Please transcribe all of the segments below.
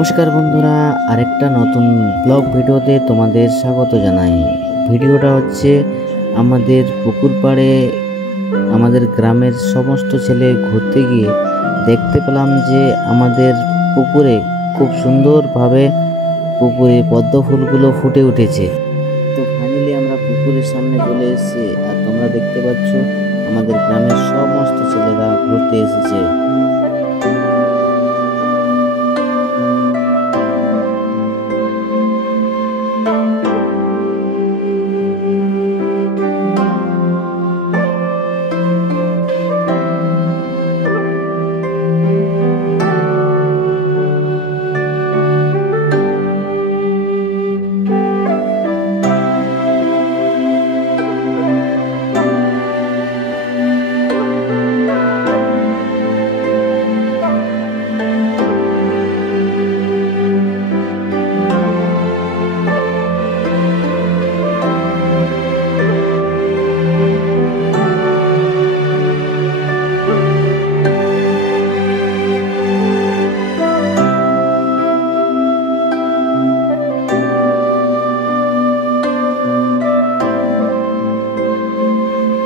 নমস্কার বন্ধুরা, আরেকটা নতুন ব্লগ ভিডিওতে তোমাদের স্বাগত জানাই। ভিডিওটা হচ্ছে আমাদের পুকুর পাড়ে আমাদের গ্রামের সমস্ত ছেলে ঘুরতে গিয়ে দেখতে পেলাম যে আমাদের পুকুরে খুব সুন্দরভাবে পুকুরে পদ্ম ফুলগুলো ফুটে উঠেছে। তো ফাইনালি আমরা পুকুরের সামনে চলে এসেছি, আর তোমরা দেখতে পাচ্ছ আমাদের গ্রামের সমস্ত ছেলেরা ঘুরতে এসেছে।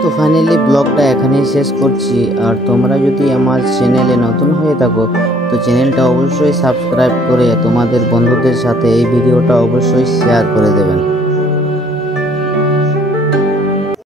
তো ফাইনালি ব্লগটা এখানেই শেষ করছি। আর তোমরা যদি আমার চ্যানেলে নতুন হয়ে থাকো তো চ্যানেলটা অবশ্যই সাবস্ক্রাইব করে তোমাদের বন্ধুদের সাথে এই ভিডিওটা অবশ্যই শেয়ার করে দেবেন।